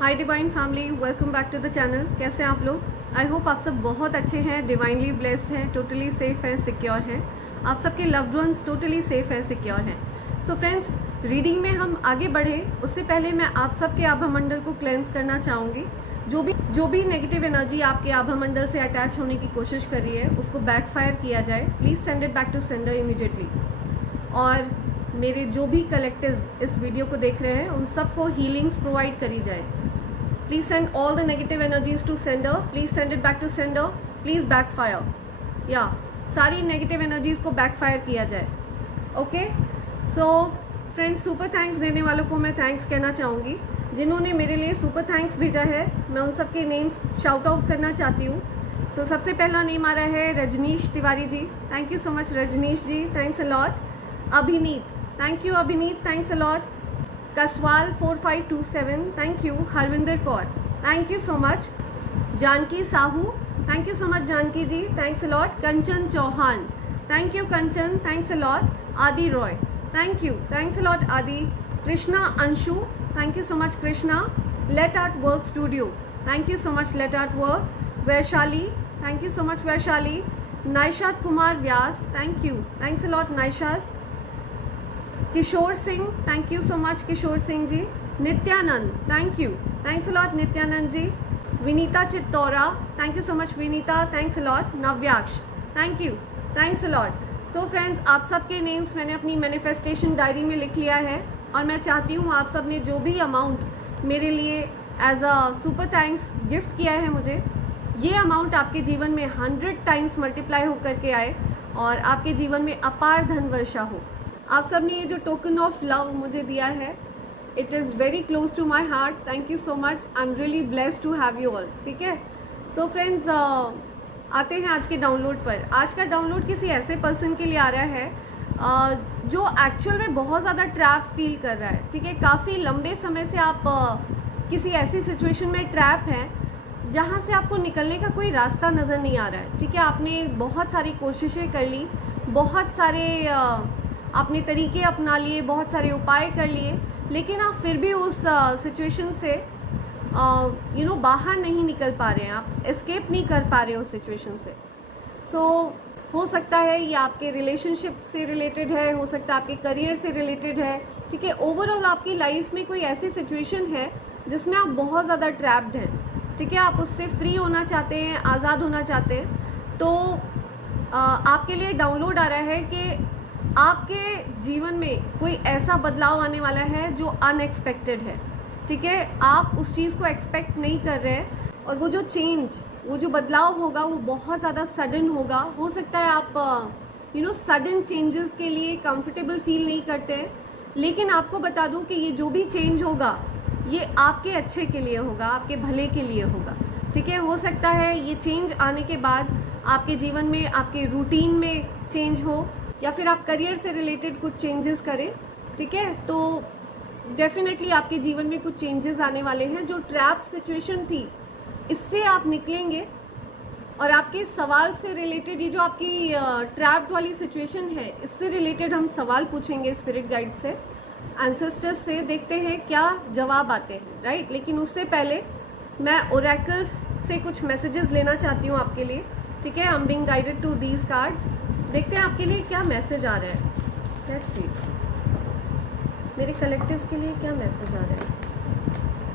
Hi divine family, welcome back to the channel. कैसे हैं आप लोग? आई होप आप सब बहुत अच्छे हैं, डिवाइनली ब्लेस्ड हैं, टोटली सेफ हैं, सिक्योर हैं। आप सबके लव्ड वंस टोटली सेफ हैं, सिक्योर हैं। सो फ्रेंड्स, रीडिंग में हम आगे बढ़े उससे पहले मैं आप सबके आभा मंडल को क्लेंस करना चाहूँगी। जो भी नेगेटिव एनर्जी आपके आभा मंडल से अटैच होने की कोशिश कर रही है उसको बैकफायर किया जाए। Please send it back to sender immediately. और मेरे जो भी कलेक्टिव्स इस वीडियो को देख रहे हैं उन सबको हीलिंग्स प्रोवाइड करी जाए। Please send all the negative energies to sender, please send it back to sender, please backfire. या सारी नेगेटिव एनर्जीज को बैकफायर किया जाए। Okay, so friends, super thanks देने वालों को मैं थैंक्स कहना चाहूँगी। जिन्होंने मेरे लिए सुपर थैंक्स भेजा है मैं उन सबके नेम्स शाउट आउट करना चाहती हूँ। सो सबसे पहला नेम आ रहा है Rajneesh Tiwari ji. Thank you so much Rajneesh ji, thanks a lot. Abhineet, thank you Abhineet, thanks a lot. Kaswal 4527, thank you. Harvinder Kaur, thank you so much. Janki Sahu, thank you so much Janki ji, thanks a lot. Kanchan Chauhan, thank you Kanchan, thanks a lot. Aadi Roy, thank you, thanks a lot Aadi. Krishna Anshu, thank you so much Krishna. Let art work studio, thank you so much let art work. Vaishali, thank you so much Vaishali. Naishad Kumar Vyas, thank you, thanks a lot Naishad. Kishore Singh, thank you so much Kishore Singh ji. Nityanand, thank you, thanks a lot Nityanand ji. Vinita Chittora, thank you so much Vinita, thanks a lot. Navyaksh, thank you, thanks a lot. So friends, आप सबके names मैंने अपनी manifestation diary में लिख लिया है और मैं चाहती हूँ आप सब ने जो भी अमाउंट मेरे लिए as a super thanks gift किया है मुझे, ये अमाउंट आपके जीवन में 100 टाइम्स मल्टीप्लाई होकर के आए और आपके जीवन में अपार धन वर्षा हो। आप सब ने ये जो टोकन ऑफ लव मुझे दिया है, it is very close to my heart. Thank you so much, I am really blessed to have you all. ठीक है, सो फ्रेंड्स, आते हैं आज के डाउनलोड पर। आज का डाउनलोड किसी ऐसे पर्सन के लिए आ रहा है जो एक्चुअल में बहुत ज़्यादा ट्रैप फील कर रहा है। ठीक है, काफ़ी लंबे समय से आप किसी ऐसी सिचुएशन में ट्रैप हैं जहाँ से आपको निकलने का कोई रास्ता नज़र नहीं आ रहा है। ठीक है, आपने बहुत सारी कोशिशें कर ली, बहुत सारे आपने तरीके अपना लिए, बहुत सारे उपाय कर लिए, लेकिन आप फिर भी उस सिचुएशन से बाहर नहीं निकल पा रहे हैं, आप एस्केप नहीं कर पा रहे हो उस सिचुएशन से। सो हो सकता है ये आपके रिलेशनशिप से रिलेटेड है, हो सकता है आपके करियर से रिलेटेड है। ठीक है, ओवरऑल आपकी लाइफ में कोई ऐसी सिचुएशन है जिसमें आप बहुत ज़्यादा ट्रैप्ड हैं। ठीक है, आप उससे फ्री होना चाहते हैं, आज़ाद होना चाहते हैं। तो आपके लिए डाउनलोड आ रहा है कि आपके जीवन में कोई ऐसा बदलाव आने वाला है जो अनएक्सपेक्टेड है। ठीक है, आप उस चीज़ को एक्सपेक्ट नहीं कर रहे हैं और वो जो चेंज, वो जो बदलाव होगा वो बहुत ज़्यादा सडन होगा। हो सकता है आप सडन चेंजेस के लिए कंफर्टेबल फील नहीं करते हैं, लेकिन आपको बता दूं कि ये जो भी चेंज होगा ये आपके अच्छे के लिए होगा, आपके भले के लिए होगा। ठीक है, हो सकता है ये चेंज आने के बाद आपके जीवन में, आपके रूटीन में चेंज हो, या फिर आप करियर से रिलेटेड कुछ चेंजेस करें। ठीक है, तो डेफिनेटली आपके जीवन में कुछ चेंजेस आने वाले हैं। जो ट्रैप सिचुएशन थी इससे आप निकलेंगे और आपके सवाल से रिलेटेड, ये जो आपकी ट्रैप्ड वाली सिचुएशन है इससे रिलेटेड हम सवाल पूछेंगे स्पिरिट गाइड से, एंसेस्टर्स से। देखते हैं क्या जवाब आते हैं, राइट। लेकिन उससे पहले मैं ओरेकल्स से कुछ मैसेजेस लेना चाहती हूँ आपके लिए। ठीक है, I am being guided to these cards. देखते हैं आपके लिए क्या मैसेज आ रहा है। लेट्स सी, मेरे कलेक्टिव्स के लिए क्या मैसेज आ रहा है।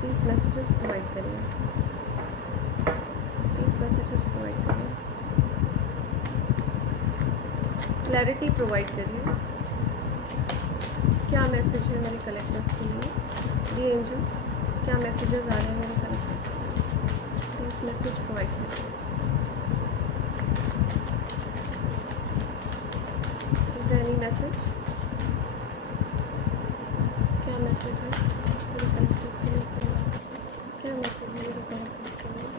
प्लीज़ मैसेजेस प्रोवाइड करिए, प्लीज़ मैसेजेस प्रोवाइड करिए, क्लैरिटी प्रोवाइड करिए। क्या मैसेज है मेरे कलेक्टिव्स के लिए? दी एंजल्स, क्या मैसेजेस आ रहे हैं मेरे कलेक्टिव्स के लिए? प्लीज़ मैसेज प्रोवाइड करिए। Any message? क्या मैसेज है मेरे कलेक्टिव्स के लिए? क्या मैसेज है मेरे कलेक्टिव्स के लिए?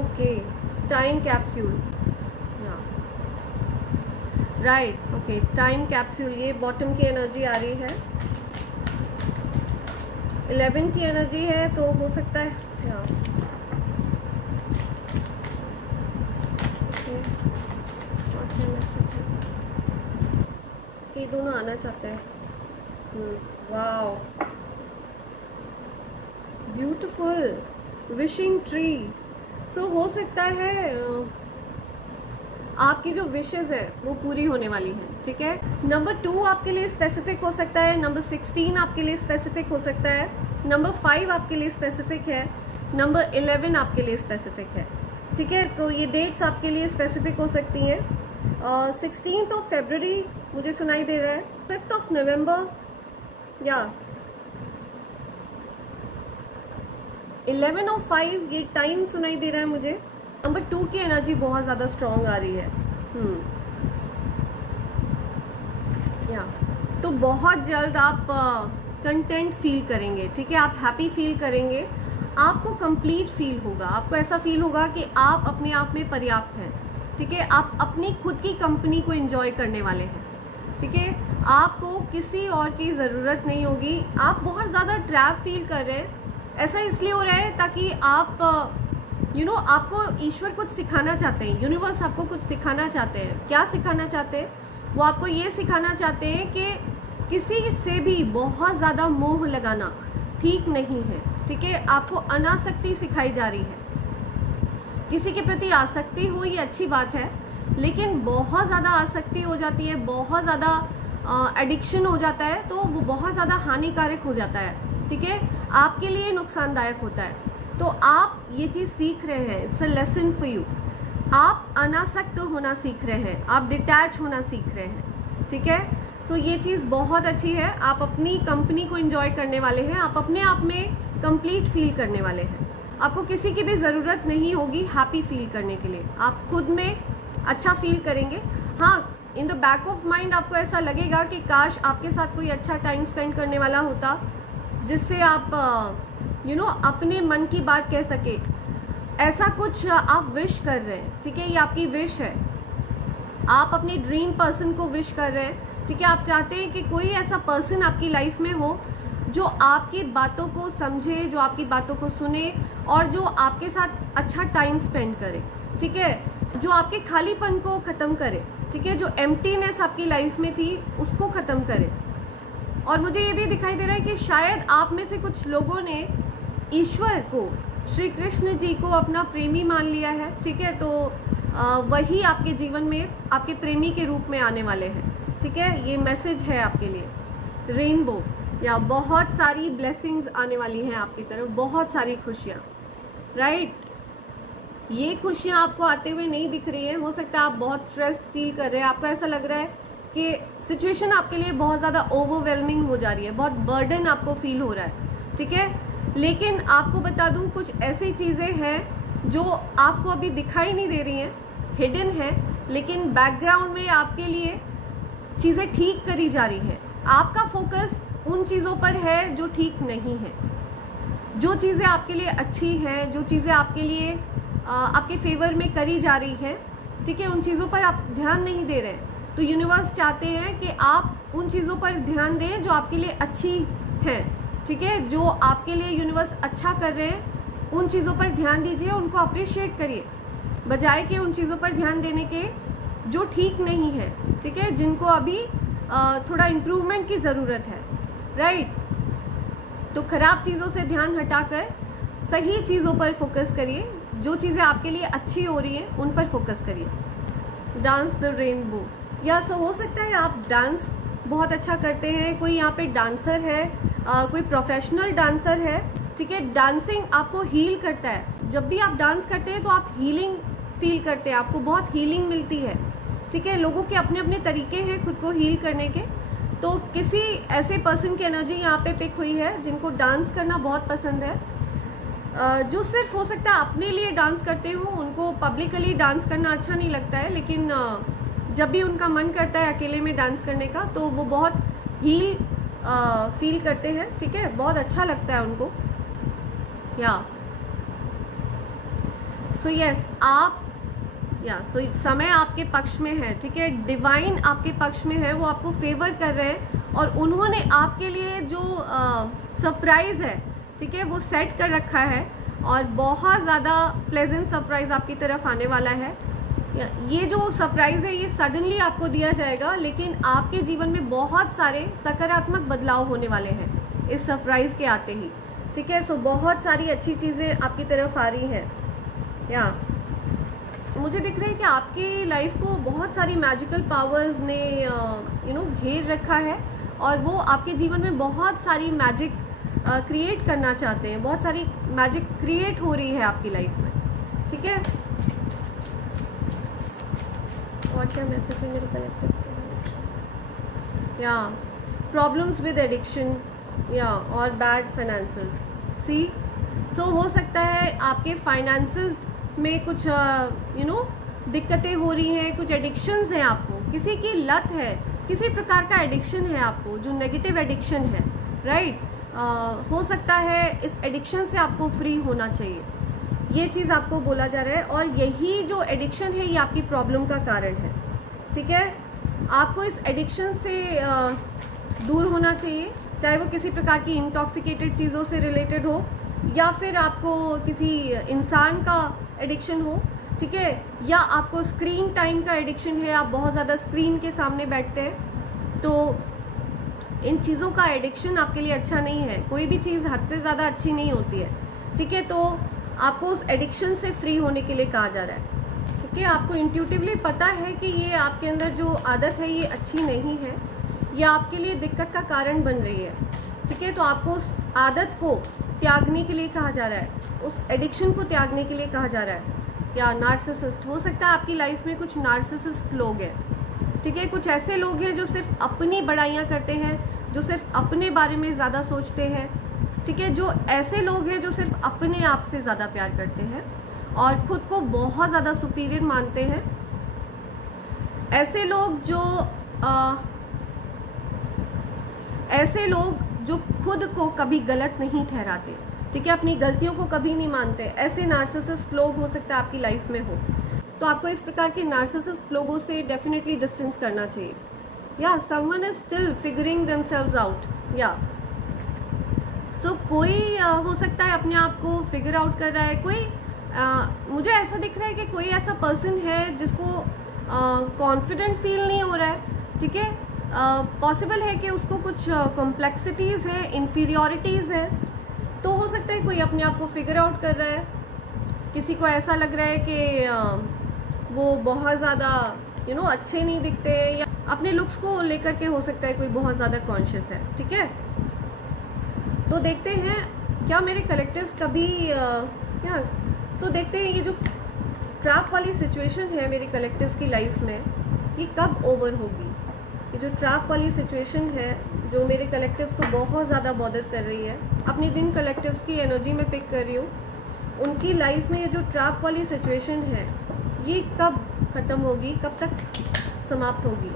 Okay, time capsule, right. Okay, time capsule, ये बॉटम की एनर्जी आ रही है, 11 की एनर्जी है, तो हो सकता है ये दोनों आना चाहते हैं। Wow, beautiful wishing tree. So हो सकता है आपकी जो विशेस है वो पूरी होने वाली हैं, ठीक है। नंबर 2 आपके लिए स्पेसिफिक हो सकता है, नंबर 16 आपके लिए स्पेसिफिक हो सकता है, नंबर 5 आपके लिए स्पेसिफिक है, नंबर 11 आपके लिए स्पेसिफिक है, ठीक है। तो ये डेट्स आपके लिए स्पेसिफिक हो सकती हैं। 16th ऑफ फरवरी मुझे सुनाई दे रहा है, 5th ऑफ नवंबर या 11 और 5 ये टाइम सुनाई दे रहा है मुझे। नंबर 2 की एनर्जी बहुत ज़्यादा स्ट्रॉन्ग आ रही है। या तो बहुत जल्द आप कंटेंट फील करेंगे, ठीक है। आप हैप्पी फील करेंगे, आपको कंप्लीट फील होगा, आपको ऐसा फील होगा कि आप अपने आप में पर्याप्त हैं, ठीक है। आप अपनी खुद की कंपनी को एंजॉय करने वाले हैं, ठीक है। आपको किसी और की ज़रूरत नहीं होगी। आप बहुत ज़्यादा ट्रैप फील कर रहे हैं, ऐसा इसलिए हो रहा है ताकि आप आपको ईश्वर कुछ सिखाना चाहते हैं, यूनिवर्स आपको कुछ सिखाना चाहते हैं। क्या सिखाना चाहते हैं? वो आपको ये सिखाना चाहते हैं कि किसी से भी बहुत ज़्यादा मोह लगाना ठीक नहीं है, ठीक है। आपको अनासक्ति सिखाई जा रही है। किसी के प्रति आसक्ति हो ये अच्छी बात है, लेकिन बहुत ज़्यादा आसक्ति हो जाती है, बहुत ज़्यादा एडिक्शन हो जाता है, तो वो बहुत ज़्यादा हानिकारक हो जाता है, ठीक है। आपके लिए नुकसानदायक होता है। तो आप ये चीज़ सीख रहे हैं, it's a lesson for you. आप अनासक्त होना सीख रहे हैं, आप डिटैच होना सीख रहे हैं, ठीक है। सो ये चीज़ बहुत अच्छी है। आप अपनी कंपनी को एंजॉय करने वाले हैं, आप अपने आप में कंप्लीट फील करने वाले हैं। आपको किसी की भी ज़रूरत नहीं होगी हैप्पी फील करने के लिए। आप खुद में अच्छा फील करेंगे। हाँ, in the back of mind आपको ऐसा लगेगा कि काश आपके साथ कोई अच्छा टाइम स्पेंड करने वाला होता, जिससे आप अपने मन की बात कह सके। ऐसा कुछ आप विश कर रहे हैं, ठीक है। ये आपकी विश है। आप अपने ड्रीम पर्सन को विश कर रहे हैं, ठीक है। आप चाहते हैं कि कोई ऐसा पर्सन आपकी लाइफ में हो जो आपकी बातों को समझे, जो आपकी बातों को सुने और जो आपके साथ अच्छा टाइम स्पेंड करे, ठीक है। जो आपके खालीपन को ख़त्म करे, ठीक है। जो एम्प्टीनेस आपकी लाइफ में थी उसको ख़त्म करे। और मुझे ये भी दिखाई दे रहा है कि शायद आप में से कुछ लोगों ने ईश्वर को, श्री कृष्ण जी को अपना प्रेमी मान लिया है, ठीक है। तो वही आपके जीवन में आपके प्रेमी के रूप में आने वाले हैं, ठीक है। ये मैसेज है आपके लिए। रेनबो या बहुत सारी ब्लेसिंग्स आने वाली हैं आपकी तरफ, बहुत सारी खुशियाँ, राइट। ये खुशियाँ आपको आते हुए नहीं दिख रही है। हो सकता है आप बहुत स्ट्रेस्ड फील कर रहे हैं, आपको ऐसा लग रहा है कि सिचुएशन आपके लिए बहुत ज़्यादा ओवरवेलमिंग हो जा रही है, बहुत बर्डन आपको फील हो रहा है, ठीक है। लेकिन आपको बता दूं, कुछ ऐसी चीज़ें हैं जो आपको अभी दिखाई नहीं दे रही हैं, हिडन है, लेकिन बैकग्राउंड में आपके लिए चीज़ें ठीक करी जा रही हैं। आपका फोकस उन चीज़ों पर है जो ठीक नहीं है। जो चीज़ें आपके लिए अच्छी हैं, जो चीज़ें आपके लिए आपके फेवर में करी जा रही हैं, ठीक है, उन चीज़ों पर आप ध्यान नहीं दे रहे हैं। तो यूनिवर्स चाहते हैं कि आप उन चीज़ों पर ध्यान दें जो आपके लिए अच्छी हैं, ठीक है। जो आपके लिए यूनिवर्स अच्छा कर रहे हैं उन चीज़ों पर ध्यान दीजिए, उनको अप्रिशिएट करिए, बजाय कि उन चीज़ों पर ध्यान देने के जो ठीक नहीं है, ठीक है, जिनको अभी थोड़ा इम्प्रूवमेंट की ज़रूरत है, राइट। तो ख़राब चीज़ों से ध्यान हटाकर सही चीज़ों पर फोकस करिए, जो चीज़ें आपके लिए अच्छी हो रही हैं उन पर फोकस करिए। डांस द रेनबो, या सो हो सकता है आप डांस बहुत अच्छा करते हैं, कोई यहाँ पे डांसर है, कोई प्रोफेशनल डांसर है, ठीक है। डांसिंग आपको हील करता है। जब भी आप डांस करते हैं तो आप हीलिंग फील करते हैं, आपको बहुत हीलिंग मिलती है, ठीक है। लोगों के अपने अपने तरीके हैं खुद को हील करने के। तो किसी ऐसे पर्सन की एनर्जी यहाँ पे पिक हुई है जिनको डांस करना बहुत पसंद है, जो सिर्फ हो सकता है अपने लिए डांस करते हो, उनको पब्लिकली डांस करना अच्छा नहीं लगता है, लेकिन जब भी उनका मन करता है अकेले में डांस करने का तो वो बहुत हील फील करते हैं, ठीक है, बहुत अच्छा लगता है उनको। या सो यस, आप सो समय आपके पक्ष में है, ठीक है। डिवाइन आपके पक्ष में है, वो आपको फेवर कर रहे हैं और उन्होंने आपके लिए जो सरप्राइज है, ठीक है, वो सेट कर रखा है और बहुत ज़्यादा प्लेजेंट सरप्राइज आपकी तरफ आने वाला है। ये जो सरप्राइज है ये सडनली आपको दिया जाएगा, लेकिन आपके जीवन में बहुत सारे सकारात्मक बदलाव होने वाले हैं इस सरप्राइज के आते ही, ठीक है। सो बहुत सारी अच्छी चीज़ें आपकी तरफ आ रही हैं। या मुझे दिख रहा है कि आपकी लाइफ को बहुत सारी मैजिकल पावर्स ने घेर रखा है, और वो आपके जीवन में बहुत सारी मैजिक क्रिएट करना चाहते हैं, बहुत सारी मैजिक क्रिएट हो रही है आपकी लाइफ में, ठीक है। और क्या मैसेज है मेरे कलेक्टर्स के? या प्रॉब्लम्स विद एडिक्शन, या और बैड फाइनेंसेस। सी सो हो सकता है आपके फाइनेंसेस में कुछ दिक्कतें हो रही हैं, कुछ एडिक्शंस हैं, आपको किसी की लत है, किसी प्रकार का एडिक्शन है आपको, जो नेगेटिव एडिक्शन है, राइट। हो सकता है इस एडिक्शन से आपको फ्री होना चाहिए, ये चीज़ आपको बोला जा रहा है। और यही जो एडिक्शन है ये आपकी प्रॉब्लम का कारण है, ठीक है। आपको इस एडिक्शन से दूर होना चाहिए, चाहे वो किसी प्रकार की इंटॉक्सिकेटेड चीज़ों से रिलेटेड हो, या फिर आपको किसी इंसान का एडिक्शन हो, ठीक है, या आपको स्क्रीन टाइम का एडिक्शन है, आप बहुत ज़्यादा स्क्रीन के सामने बैठते हैं, तो इन चीज़ों का एडिक्शन आपके लिए अच्छा नहीं है। कोई भी चीज़ हद से ज़्यादा अच्छी नहीं होती है, ठीक है। तो आपको उस एडिक्शन से फ्री होने के लिए कहा जा रहा है, ठीक है। आपको इंट्यूटिवली पता है कि ये आपके अंदर जो आदत है ये अच्छी नहीं है, ये आपके लिए दिक्कत का कारण बन रही है, ठीक है। तो आपको उस आदत को त्यागने के लिए कहा जा रहा है, उस एडिक्शन को त्यागने के लिए कहा जा रहा है। या नार्सिसिस्ट, हो सकता है आपकी लाइफ में कुछ नार्सिसिस्ट लोग हैं, ठीक है। कुछ ऐसे लोग हैं जो सिर्फ अपनी बड़ाइयाँ करते हैं, जो सिर्फ अपने बारे में ज़्यादा सोचते हैं, ठीक है। जो ऐसे लोग हैं जो सिर्फ अपने आप से ज़्यादा प्यार करते हैं और खुद को बहुत ज़्यादा सुपीरियर मानते हैं। ऐसे लोग जो खुद को कभी गलत नहीं ठहराते, ठीक है, अपनी गलतियों को कभी नहीं मानते, ऐसे नार्सिसिस्ट लोग हो सकता है आपकी लाइफ में हो। तो आपको इस प्रकार के नार्सिसिस्ट लोगों से डेफिनेटली डिस्टेंस करना चाहिए। या someone is still figuring themselves out, या सो कोई हो सकता है अपने आप को फिगर आउट कर रहा है। कोई मुझे ऐसा दिख रहा है कि कोई ऐसा पर्सन है जिसको कॉन्फिडेंट फील नहीं हो रहा है, ठीक है। पॉसिबल है कि उसको कुछ कॉम्प्लेक्सिटीज़ हैं, इन्फीरियोरिटीज़ हैं, तो हो सकता है कोई अपने आप को फिगर आउट कर रहा है। किसी को ऐसा लग रहा है कि वो बहुत ज़्यादा अच्छे नहीं दिखते, या अपने लुक्स को लेकर के हो सकता है कोई बहुत ज़्यादा कॉन्शियस है, ठीक है। तो देखते हैं क्या मेरे कलेक्टिव्स कभी क्या तो देखते हैं ये जो ट्रैप वाली सिचुएशन है मेरे कलेक्टिव्स की लाइफ में, ये कब ओवर होगी। ये जो ट्रैप वाली सिचुएशन है जो मेरे कलेक्टिव्स को बहुत ज़्यादा बॉदर कर रही है, अपनी जिन कलेक्टिव्स की एनर्जी में पिक कर रही हूँ उनकी लाइफ में ये जो ट्रैप वाली सिचुएशन है ये कब ख़त्म होगी, कब तक समाप्त होगी।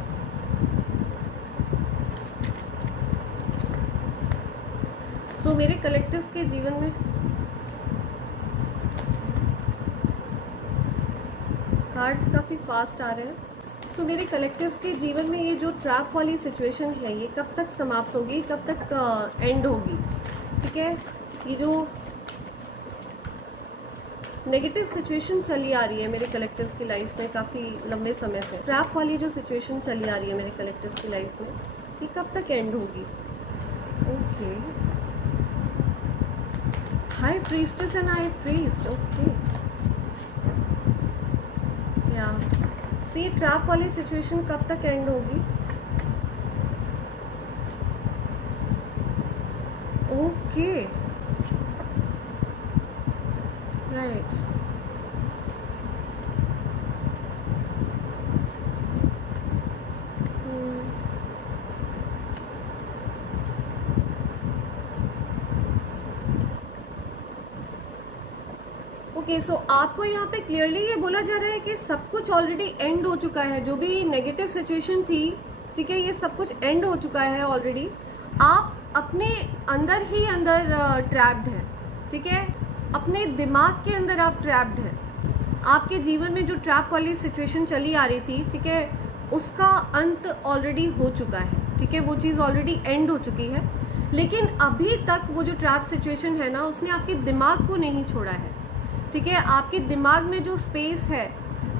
सो मेरे कलेक्टिव्स के जीवन में कार्ड्स काफ़ी फास्ट आ रहे हैं। सो मेरे कलेक्टिव्स के जीवन में ये जो ट्रैप वाली सिचुएशन है ये कब तक समाप्त होगी, कब तक एंड होगी, ठीक है। ये जो नेगेटिव सिचुएशन चली आ रही है मेरे कलेक्टिव्स की लाइफ में काफ़ी लंबे समय से, ट्रैप वाली जो सिचुएशन चली आ रही है मेरे कलेक्टिव्स की लाइफ में, ये कब तक एंड होगी। Okay, high priestess and high priest, okay या तो ये ट्रैप वाली सिचुएशन कब तक एंड होगी। Okay right, okay. सो आपको यहाँ पे क्लियरली ये बोला जा रहा है कि सब कुछ ऑलरेडी एंड हो चुका है, जो भी नेगेटिव सिचुएशन थी, ठीक है, ये सब कुछ एंड हो चुका है ऑलरेडी। आप अपने अंदर ही अंदर ट्रैप्ड हैं, ठीक है, अपने दिमाग के अंदर आप ट्रैप्ड हैं। आपके जीवन में जो ट्रैप वाली सिचुएशन चली आ रही थी, ठीक है, उसका अंत ऑलरेडी हो चुका है, ठीक है, वो चीज़ ऑलरेडी एंड हो चुकी है। लेकिन अभी तक वो जो ट्रैप सिचुएशन है ना, उसने आपके दिमाग को नहीं छोड़ा है, ठीक है। आपके दिमाग में जो स्पेस है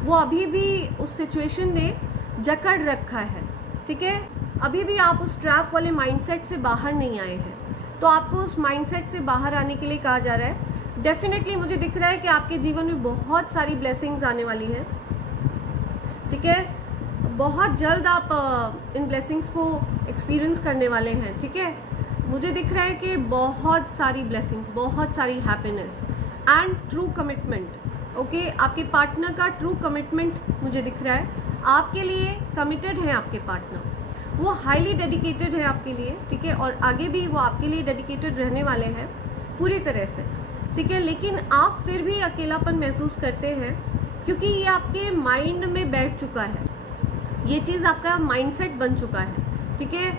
वो अभी भी उस सिचुएशन ने जकड़ रखा है, ठीक है। अभी भी आप उस ट्रैप वाले माइंडसेट से बाहर नहीं आए हैं। तो आपको उस माइंडसेट से बाहर आने के लिए कहा जा रहा है। डेफिनेटली मुझे दिख रहा है कि आपके जीवन में बहुत सारी ब्लेसिंग्स आने वाली हैं, ठीक है। बहुत जल्द आप इन ब्लेसिंग्स को एक्सपीरियंस करने वाले हैं, ठीक है। मुझे दिख रहा है कि बहुत सारी ब्लेसिंग्स, बहुत सारी happiness and true commitment. Okay, आपके पार्टनर का ट्रू कमिटमेंट मुझे दिख रहा है। आपके लिए कमिटेड है आपके पार्टनर, वो हाईली डेडिकेटेड है आपके लिए, ठीक है। और आगे भी वो आपके लिए डेडिकेटेड रहने वाले हैं पूरी तरह से, ठीक है। लेकिन आप फिर भी अकेलापन महसूस करते हैं क्योंकि ये आपके माइंड में बैठ चुका है, ये चीज़ आपका माइंडसेट बन चुका है, ठीक है।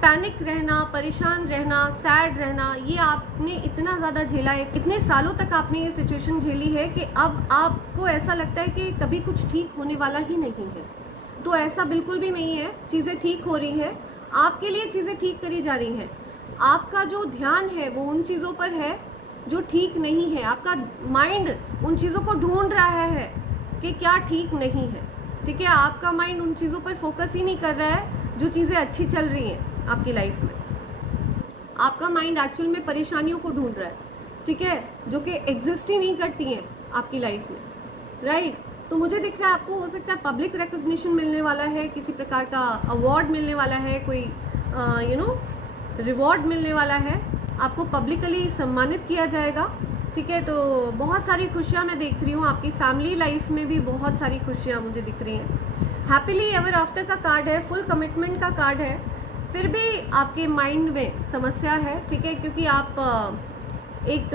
पैनिक रहना, परेशान रहना, सैड रहना, ये आपने इतना ज़्यादा झेला है, इतने सालों तक आपने ये सिचुएशन झेली है कि अब आपको ऐसा लगता है कि कभी कुछ ठीक होने वाला ही नहीं है। तो ऐसा बिल्कुल भी नहीं है, चीज़ें ठीक हो रही हैं, आपके लिए चीज़ें ठीक करी जा रही हैं। आपका जो ध्यान है वो उन चीज़ों पर है जो ठीक नहीं है। आपका माइंड उन चीज़ों को ढूंढ रहा है कि क्या ठीक नहीं है, ठीक है। आपका माइंड उन चीज़ों पर फोकस ही नहीं कर रहा है जो चीज़ें अच्छी चल रही हैं आपकी लाइफ में। आपका माइंड एक्चुअल में परेशानियों को ढूंढ रहा है, ठीक है, जो कि एग्जिस्ट ही नहीं करती हैं आपकी लाइफ में, राइट। तो मुझे दिख रहा है आपको हो सकता है पब्लिक रिकॉग्निशन मिलने वाला है, किसी प्रकार का अवार्ड मिलने वाला है, कोई रिवॉर्ड मिलने वाला है, आपको पब्लिकली सम्मानित किया जाएगा, ठीक है। तो बहुत सारी खुशियाँ मैं देख रही हूँ, आपकी फैमिली लाइफ में भी बहुत सारी खुशियाँ मुझे दिख रही हैं। हैप्पीली एवर आफ्टर का कार्ड है, फुल कमिटमेंट का कार्ड है, फिर भी आपके माइंड में समस्या है, ठीक है। क्योंकि आप एक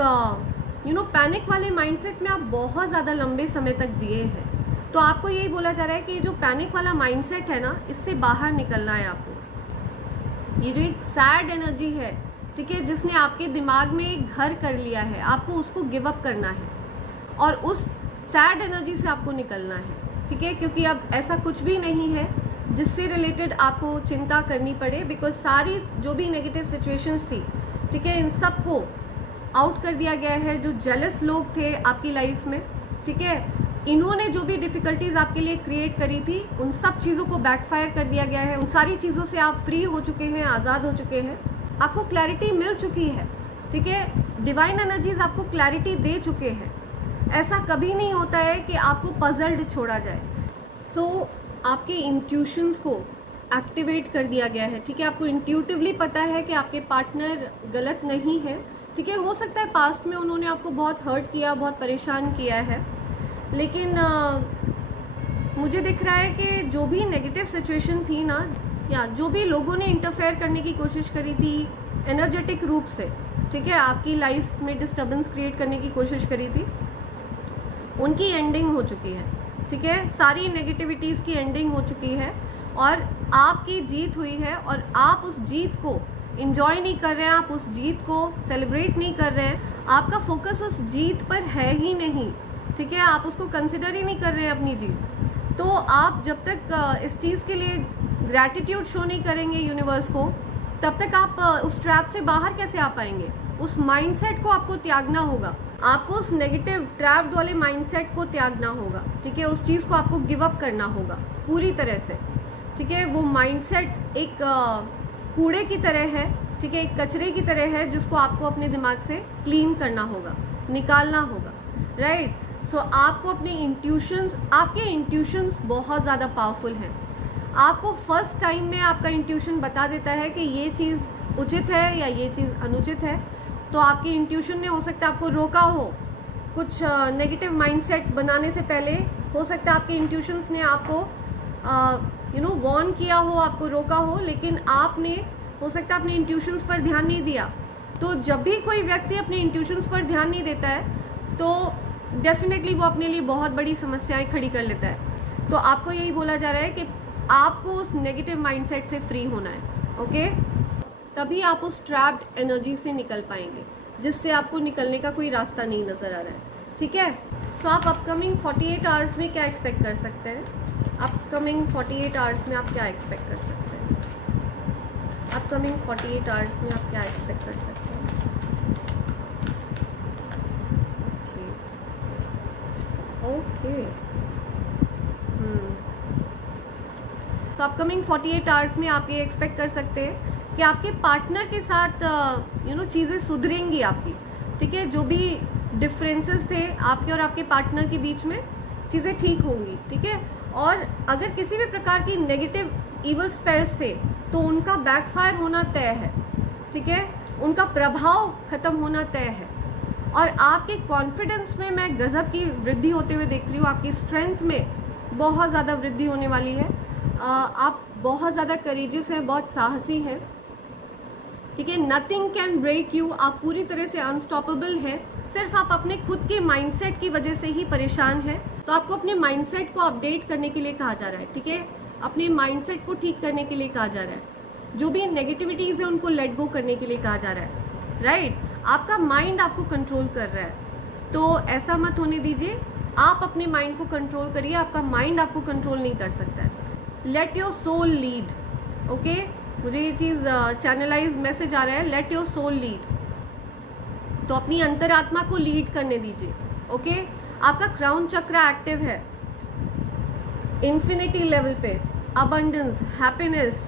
पैनिक वाले माइंडसेट में आप बहुत ज़्यादा लंबे समय तक जिए हैं। तो आपको यही बोला जा रहा है कि जो पैनिक वाला माइंडसेट है ना, इससे बाहर निकलना है आपको। ये जो एक सैड एनर्जी है, ठीक है, जिसने आपके दिमाग में एक घर कर लिया है, आपको उसको गिव अप करना है और उस सैड एनर्जी से आपको निकलना है, ठीक है। क्योंकि अब ऐसा कुछ भी नहीं है जिससे रिलेटेड आपको चिंता करनी पड़े, बिकॉज सारी जो भी नेगेटिव सिचुएशंस थी, ठीक है, इन सब को आउट कर दिया गया है। जो जेलस लोग थे आपकी लाइफ में, ठीक है, इन्होंने जो भी डिफ़िकल्टीज आपके लिए क्रिएट करी थी, उन सब चीज़ों को बैकफायर कर दिया गया है। उन सारी चीज़ों से आप फ्री हो चुके हैं, आज़ाद हो चुके हैं, आपको क्लैरिटी मिल चुकी है, ठीक है। डिवाइन एनर्जीज आपको क्लैरिटी दे चुके हैं। ऐसा कभी नहीं होता है कि आपको पजल्ड छोड़ा जाए। सो आपके इंट्यूशंस को एक्टिवेट कर दिया गया है, ठीक है। आपको इंट्यूटिवली पता है कि आपके पार्टनर गलत नहीं है, ठीक है। हो सकता है पास्ट में उन्होंने आपको बहुत हर्ट किया, बहुत परेशान किया है, लेकिन मुझे दिख रहा है कि जो भी नेगेटिव सिचुएशन थी ना, या जो भी लोगों ने इंटरफेयर करने की कोशिश करी थी एनर्जेटिक रूप से, ठीक है, आपकी लाइफ में डिस्टर्बेंस क्रिएट करने की कोशिश करी थी, उनकी एंडिंग हो चुकी है, ठीक है। सारी नेगेटिविटीज़ की एंडिंग हो चुकी है और आपकी जीत हुई है। और आप उस जीत को इंजॉय नहीं कर रहे हैं, आप उस जीत को सेलिब्रेट नहीं कर रहे हैं, आपका फोकस उस जीत पर है ही नहीं, ठीक है। आप उसको कंसिडर ही नहीं कर रहे हैं अपनी जीत। तो आप जब तक इस चीज़ के लिए ग्रैटिट्यूड शो नहीं करेंगे यूनिवर्स को, तब तक आप उस ट्रैप से बाहर कैसे आ पाएंगे। उस माइंडसेट को आपको त्यागना होगा, आपको उस नेगेटिव ट्रैप्ड वाले माइंडसेट को त्यागना होगा, ठीक है। उस चीज़ को आपको गिव अप करना होगा पूरी तरह से, ठीक है। वो माइंडसेट एक कूड़े की तरह है, ठीक है, एक कचरे की तरह है, जिसको आपको अपने दिमाग से क्लीन करना होगा, निकालना होगा, राइट। सो आपको अपने इंट्यूशंस, आपके इंट्यूशंस बहुत ज़्यादा पावरफुल हैं। आपको फर्स्ट टाइम में आपका इंट्यूशन बता देता है कि ये चीज़ उचित है या ये चीज़ अनुचित है। तो आपके इंट्यूशन ने हो सकता है आपको रोका हो कुछ नेगेटिव माइंडसेट बनाने से पहले, हो सकता है आपके इंट्यूशंस ने आपको वार्न किया हो, आपको रोका हो, लेकिन आपने हो सकता है अपने इंट्यूशंस पर ध्यान नहीं दिया। तो जब भी कोई व्यक्ति अपने इंट्यूशंस पर ध्यान नहीं देता है तो डेफिनेटली वो अपने लिए बहुत बड़ी समस्याएं खड़ी कर लेता है। तो आपको यही बोला जा रहा है कि आपको उस नेगेटिव माइंडसेट से फ्री होना है, ओके। तभी आप उस ट्रैप्ड एनर्जी से निकल पाएंगे, जिससे आपको निकलने का कोई रास्ता नहीं नज़र आ रहा है, ठीक है। सो आप अपकमिंग 48 आवर्स में क्या एक्सपेक्ट कर सकते हैं? अपकमिंग 48 आवर्स में आप क्या एक्सपेक्ट कर सकते हैं? अपकमिंग 48 आवर्स में आप क्या एक्सपेक्ट कर सकते हैं? ओके, सो अपकमिंग 48 आवर्स में आप ये एक्सपेक्ट कर सकते हैं कि आपके पार्टनर के साथ चीज़ें सुधरेंगी आपकी, ठीक है। जो भी डिफरेंसेस थे आपके और आपके पार्टनर के बीच में, चीज़ें ठीक होंगी, ठीक है। और अगर किसी भी प्रकार की नेगेटिव इवल स्पेल्स थे तो उनका बैकफायर होना तय है, ठीक है। उनका प्रभाव खत्म होना तय है। और आपके कॉन्फिडेंस में मैं गजब की वृद्धि होते हुए देख रही हूँ। आपकी स्ट्रेंथ में बहुत ज़्यादा वृद्धि होने वाली है। आप बहुत ज़्यादा करेजियस हैं, बहुत साहसी हैं, ठीक है। Nothing can break you. आप पूरी तरह से अनस्टॉपेबल हैं। सिर्फ आप अपने खुद के माइंडसेट की वजह से ही परेशान हैं। तो आपको अपने माइंडसेट को अपडेट करने के लिए कहा जा रहा है, ठीक है। अपने माइंडसेट को ठीक करने के लिए कहा जा रहा है। जो भी नेगेटिविटीज़ है उनको लेट गो करने के लिए कहा जा रहा है, राइट। आपका माइंड आपको कंट्रोल कर रहा है, तो ऐसा मत होने दीजिए। आप अपने माइंड को कंट्रोल करिए, आपका माइंड आपको कंट्रोल नहीं कर सकता है। Let your soul lead, okay. मुझे ये चीज़ चैनलाइज मैसेज आ रहा है, लेट योर सोल लीड। तो अपनी अंतरात्मा को लीड करने दीजिए, ओके। आपका क्राउन चक्र एक्टिव है, इन्फिनिटी लेवल पे, अबंडेंस, हैप्पीनेस,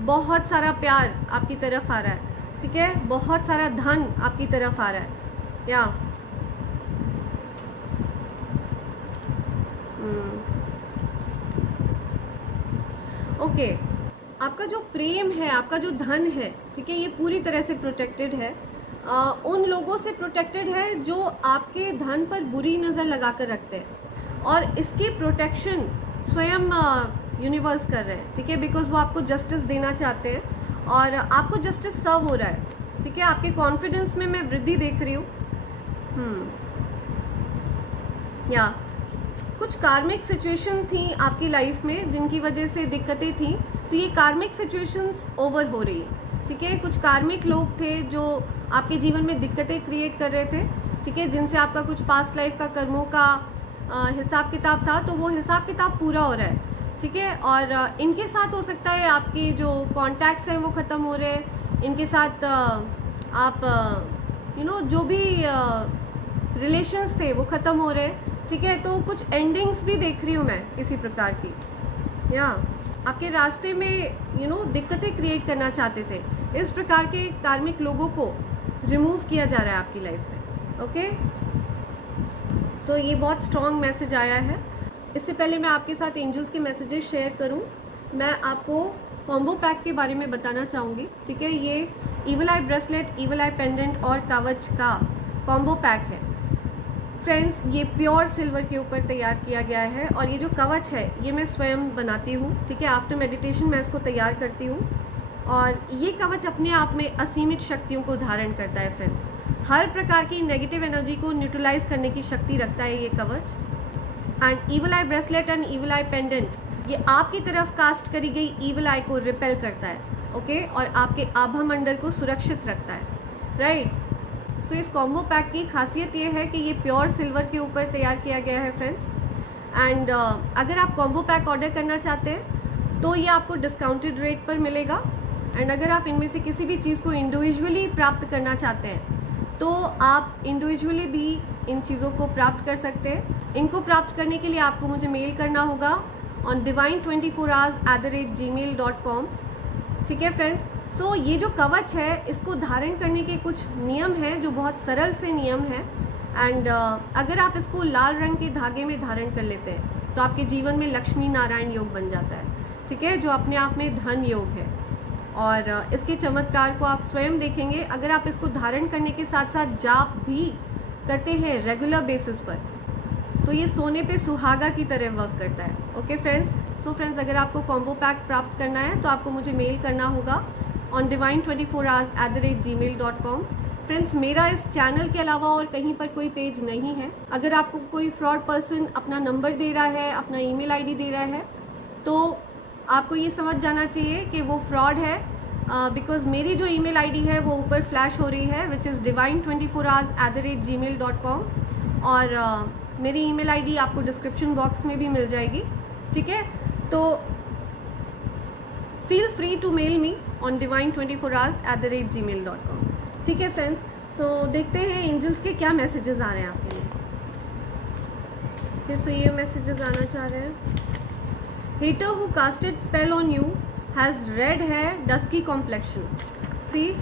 बहुत सारा प्यार आपकी तरफ आ रहा है, ठीक है। बहुत सारा धन आपकी तरफ आ रहा है, या ओके। आपका जो प्रेम है, आपका जो धन है, ठीक है, ये पूरी तरह से प्रोटेक्टेड है। उन लोगों से प्रोटेक्टेड है जो आपके धन पर बुरी नज़र लगा कर रखते हैं, और इसकी प्रोटेक्शन स्वयं यूनिवर्स कर रहे हैं, ठीक है। बिकॉज वो आपको जस्टिस देना चाहते हैं और आपको जस्टिस सर्व हो रहा है, ठीक है। आपके कॉन्फिडेंस में मैं वृद्धि देख रही हूँ। या कुछ कार्मिक सिचुएशन थी आपकी लाइफ में जिनकी वजह से दिक्कतें थी, तो ये कार्मिक सिचुएशंस ओवर हो रही है, ठीक है। कुछ कार्मिक लोग थे जो आपके जीवन में दिक्कतें क्रिएट कर रहे थे, ठीक है, जिनसे आपका कुछ पास्ट लाइफ का कर्मों का हिसाब किताब था, तो वो हिसाब किताब पूरा हो रहा है, ठीक है। और इनके साथ हो सकता है आपके जो कॉन्टैक्ट्स हैं वो ख़त्म हो रहे हैं। इनके साथ आप जो भी रिलेशंस थे वो ख़त्म हो रहे हैं, ठीक है। तो कुछ एंडिंग्स भी देख रही हूँ मैं किसी प्रकार की, या आपके रास्ते में दिक्कतें क्रिएट करना चाहते थे, इस प्रकार के कार्मिक लोगों को रिमूव किया जा रहा है आपकी लाइफ से, ओके। सो ये बहुत स्ट्रॉन्ग मैसेज आया है। इससे पहले मैं आपके साथ एंजल्स के मैसेजेस शेयर करूं, मैं आपको कॉम्बो पैक के बारे में बताना चाहूँगी, ठीक है। ये ईवल आई ब्रेसलेट, ईवल आई पेंडेंट और कवच का कॉम्बो पैक है फ्रेंड्स। ये प्योर सिल्वर के ऊपर तैयार किया गया है, और ये जो कवच है ये मैं स्वयं बनाती हूँ, ठीक है। आफ्टर मेडिटेशन मैं इसको तैयार करती हूँ, और ये कवच अपने आप में असीमित शक्तियों को धारण करता है फ्रेंड्स। हर प्रकार की नेगेटिव एनर्जी को न्यूट्रलाइज करने की शक्ति रखता है ये कवच। And evil I bracelet and evil I pendant, ये आपकी तरफ कास्ट करी गई ईवल आई को रिपेल करता है, ओके, और आपके आभा मंडल को सुरक्षित रखता है, राइट। सो इस कॉम्बो पैक की खासियत ये है कि ये प्योर सिल्वर के ऊपर तैयार किया गया है फ्रेंड्स। एंड अगर आप कॉम्बो पैक ऑर्डर करना चाहते हैं तो ये आपको डिस्काउंटेड रेट पर मिलेगा। एंड अगर आप इनमें से किसी भी चीज़ को इंडिविजुअली प्राप्त करना चाहते हैं तो आप इंडिविजुअली भी इन चीज़ों को प्राप्त कर सकते हैं। इनको प्राप्त करने के लिए आपको मुझे मेल करना होगा ऑन divine24hours@gmail.com, ठीक है फ्रेंड्स। सो ये जो कवच है इसको धारण करने के कुछ नियम हैं जो बहुत सरल से नियम हैं। एंड अगर आप इसको लाल रंग के धागे में धारण कर लेते हैं तो आपके जीवन में लक्ष्मी नारायण योग बन जाता है, ठीक है, जो अपने आप में धन योग है। और इसके चमत्कार को आप स्वयं देखेंगे। अगर आप इसको धारण करने के साथ साथ जाप भी करते हैं रेगुलर बेसिस पर तो ये सोने पे सुहागा की तरह वर्क करता है, ओके फ्रेंड्स। सो फ्रेंड्स, अगर आपको कॉम्बो पैक प्राप्त करना है तो आपको मुझे मेल करना होगा ऑन divine24hours@gmail.com। फ्रेंड्स, मेरा इस चैनल के अलावा और कहीं पर कोई पेज नहीं है। अगर आपको कोई फ्रॉड पर्सन अपना नंबर दे रहा है, अपना ईमेल आईडी दे रहा है, तो आपको ये समझ जाना चाहिए कि वो फ्रॉड है, बिकॉज मेरी जो ईमेल आईडी है वो ऊपर फ्लैश हो रही है, विच इज़ divine24hours@gmail.com। और मेरी ईमेल आईडी आपको डिस्क्रिप्शन बॉक्स में भी मिल जाएगी, ठीक है। तो feel free to mail me on divine24hours@gmail.com, ठीक है फ्रेंड्स। सो देखते हैं एंजल्स के क्या मैसेजेस आ रहे हैं आपके लिए। सो ये मैसेजेस आना चाह रहे हैं hater who casted spell on you has red hair, dusky complexion. See,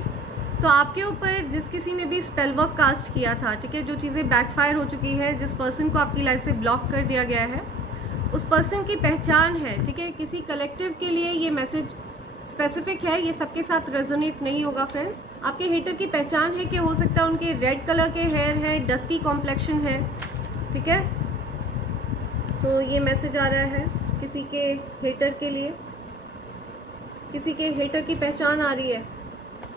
so आपके ऊपर जिस किसी ने भी स्पेल वर्क कास्ट किया था, ठीक है, जो चीज़ें बैकफायर हो चुकी है, जिस पर्सन को आपकी लाइफ से ब्लॉक कर दिया गया है, उस पर्सन की पहचान है, ठीक है। किसी कलेक्टिव के लिए ये मैसेज स्पेसिफिक है, ये सबके साथ रेजोनेट नहीं होगा फ्रेंड्स। आपके हेटर की पहचान है कि हो सकता है उनके रेड कलर के हेयर है, डस्की कॉम्प्लेक्शन है, ठीक है। सो ये मैसेज आ रहा है किसी के हेटर के लिए, किसी के हेटर की पहचान आ रही है,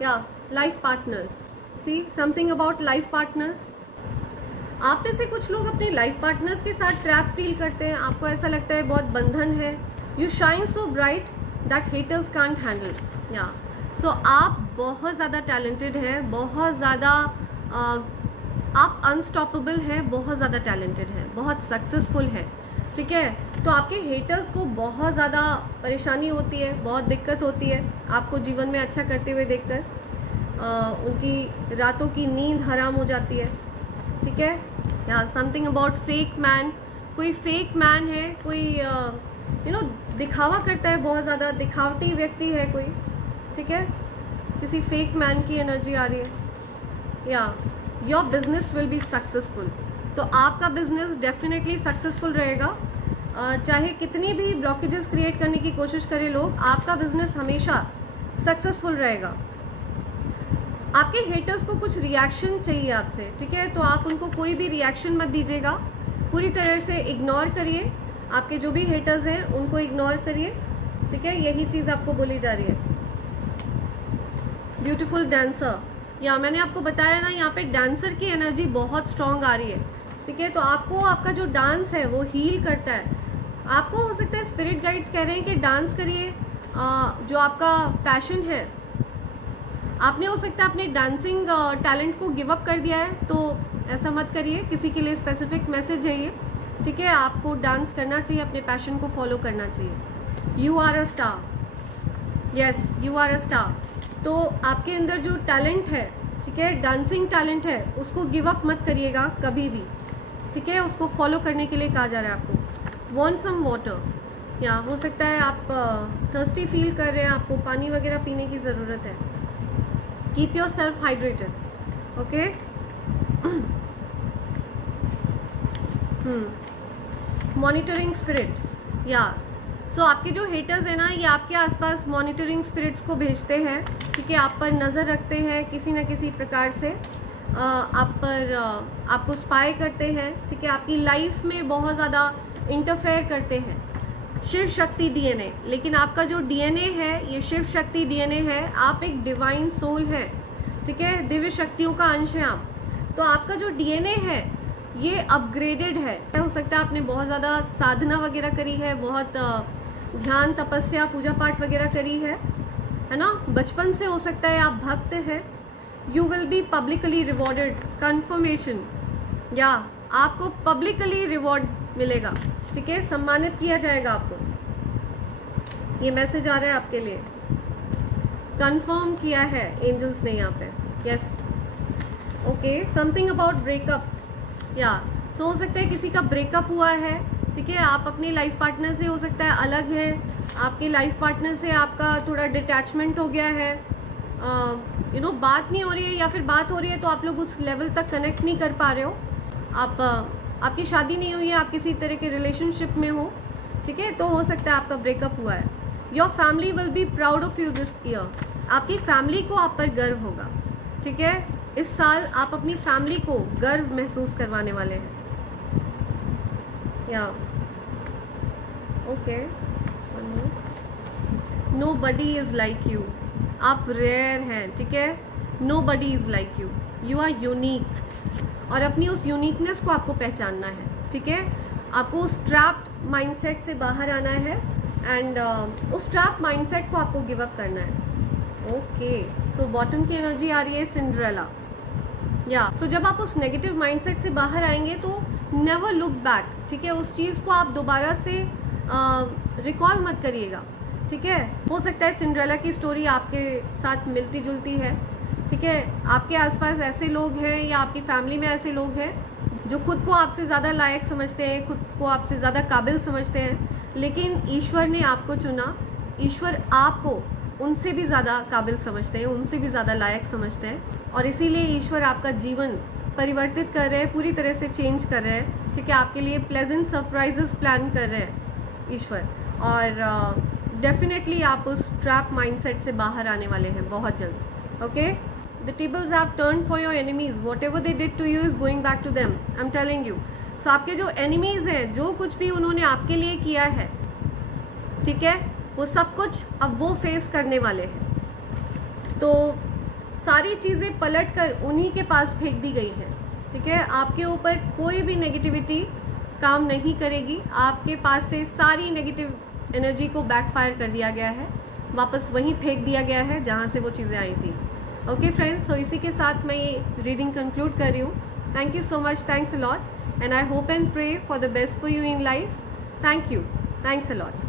या life partners. See, something about life partners. आप में से कुछ लोग अपने लाइफ पार्टनर्स के साथ ट्रैप फील करते हैं, आपको ऐसा लगता है बहुत बंधन है। You shine so bright that haters can't handle. या सो आप बहुत ज़्यादा टैलेंटेड हैं, बहुत ज़्यादा आप अनस्टॉपेबल हैं, बहुत ज़्यादा टैलेंटेड हैं, बहुत सक्सेसफुल हैं, ठीक है। तो आपके हेटर्स को बहुत ज़्यादा परेशानी होती है, बहुत दिक्कत होती है आपको जीवन में अच्छा करते हुए देखकर। उनकी रातों की नींद हराम हो जाती है, ठीक है। या समथिंग अबाउट फेक मैन। कोई फेक मैन है, कोई दिखावा करता है, बहुत ज़्यादा दिखावटी व्यक्ति है कोई, ठीक है। किसी फेक मैन की एनर्जी आ रही है। या your business will be successful. तो आपका बिजनेस डेफिनेटली सक्सेसफुल रहेगा, चाहे कितनी भी ब्लॉकेजेस क्रिएट करने की कोशिश करें लोग, आपका बिजनेस हमेशा सक्सेसफुल रहेगा। आपके हेटर्स को कुछ रिएक्शन चाहिए आपसे, ठीक है, तो आप उनको कोई भी रिएक्शन मत दीजिएगा, पूरी तरह से इग्नोर करिए। आपके जो भी हेटर्स हैं उनको इग्नोर करिए, ठीक है। यही चीज़ आपको बोली जा रही है। Beautiful dancer. या मैंने आपको बताया ना, यहाँ पे डांसर की एनर्जी बहुत स्ट्रांग आ रही है, ठीक है। तो आपको आपका जो डांस है वो हील करता है। आपको हो सकता है स्पिरिट गाइड्स कह रहे हैं कि डांस करिए, जो आपका पैशन है। आपने हो सकता है अपने डांसिंग टैलेंट को गिव अप कर दिया है, तो ऐसा मत करिए। किसी के लिए स्पेसिफिक मैसेज है ये, ठीक है। आपको डांस करना चाहिए, अपने पैशन को फॉलो करना चाहिए। You are a star. Yes, you are a star. तो आपके अंदर जो टैलेंट है, ठीक है, डांसिंग टैलेंट है, उसको गिव अप मत करिएगा कभी भी, ठीक है। उसको फॉलो करने के लिए कहा जा रहा है आपको। Want some water. या हो सकता है आप थर्स्टी फील कर रहे हैं, आपको पानी वगैरह पीने की ज़रूरत है। Keep your self hydrated, okay. Monitoring spirit. या सो आपके जो हेटर्स हैं ना, ये आपके आसपास मॉनिटरिंग स्पिरिट्स को भेजते हैं, ठीक है। आप पर नज़र रखते हैं किसी न किसी प्रकार से, आप पर आपको स्पाई करते हैं, ठीक है। आपकी लाइफ में बहुत ज़्यादा इंटरफेयर करते हैं। शिव शक्ति डीएनए। लेकिन आपका जो डीएनए है, ये शिव शक्ति डीएनए है। आप एक डिवाइन सोल है, ठीक है, दिव्य शक्तियों का अंश है आप। तो आपका जो डीएनए है ये अपग्रेडेड है। हो सकता है आपने बहुत ज़्यादा साधना वगैरह करी है, बहुत ध्यान, तपस्या, पूजा पाठ वगैरह करी है ना। बचपन से हो सकता है आप भक्त हैं। You will be publicly rewarded. Confirmation. या आपको पब्लिकली रिवॉर्ड मिलेगा, ठीक है, सम्मानित किया जाएगा आपको। ये मैसेज आ रहा है आपके लिए, कंफर्म किया है एंजल्स ने यहाँ पे। Yes, okay. Something about breakup. या तो हो सकता है किसी का ब्रेकअप हुआ है, ठीक है। आप अपनी लाइफ पार्टनर से हो सकता है अलग है, आपके लाइफ पार्टनर से आपका थोड़ा डिटैचमेंट हो गया है, बात नहीं हो रही है, या फिर बात हो रही है तो आप लोग उस लेवल तक कनेक्ट नहीं कर पा रहे हो। आपकी शादी नहीं हुई है, आप किसी तरह के रिलेशनशिप में हो, ठीक है, तो हो सकता है आपका ब्रेकअप हुआ है। Your family will be proud of you this year. आपकी फैमिली को आप पर गर्व होगा, ठीक है। इस साल आप अपनी फैमिली को गर्व महसूस करवाने वाले हैं। या okay. Nobody is like you. आप रेयर हैं, ठीक है। Nobody is like you. You are unique. और अपनी उस यूनिकनेस को आपको पहचानना है, ठीक है। आपको उस ट्रैप्ड माइंडसेट से बाहर आना है एंड उस ट्रैप माइंडसेट को आपको गिव अप करना है। ओके, सो बॉटम की एनर्जी आ रही है सिंड्रेला। या सो जब आप उस नेगेटिव माइंडसेट से बाहर आएंगे तो नेवर लुक बैक, ठीक है। उस चीज़ को आप दोबारा से रिकॉल मत करिएगा, ठीक है। हो सकता है सिंड्रेला की स्टोरी आपके साथ मिलती जुलती है, ठीक है। आपके आसपास ऐसे लोग हैं या आपकी फैमिली में ऐसे लोग हैं जो खुद को आपसे ज़्यादा लायक समझते हैं, खुद को आपसे ज़्यादा काबिल समझते हैं, लेकिन ईश्वर ने आपको चुना। ईश्वर आपको उनसे भी ज़्यादा काबिल समझते हैं, उनसे भी ज़्यादा लायक समझते हैं, और इसीलिए ईश्वर आपका जीवन परिवर्तित कर रहे हैं, पूरी तरह से चेंज कर रहे हैं। ठीक है, आपके लिए प्लेजेंट सरप्राइजेस प्लान कर रहे हैं ईश्वर, और डेफिनेटली आप उस ट्रैप माइंडसेट से बाहर आने वाले हैं बहुत जल्द। Okay, the tables have turned for your enemies, whatever they did to you is going back to them, I am telling you. So आपके जो एनिमीज हैं, जो कुछ भी उन्होंने आपके लिए किया है, ठीक है, वो सब कुछ अब वो फेस करने वाले हैं। तो सारी चीज़ें पलट कर उन्हीं के पास फेंक दी गई है। ठीक है, आपके ऊपर कोई भी नेगेटिविटी काम नहीं करेगी। आपके पास से सारी नेगेटिव एनर्जी को बैकफायर कर दिया गया है, वापस वहीं फेंक दिया गया है जहाँ से वो चीज़ें आई थी। ओके फ्रेंड्स, तो इसी के साथ मैं ये रीडिंग कंक्लूड कर रही हूँ। Thank you so much, thanks a lot, and I hope and pray for the best for you in life. Thank you, thanks a lot.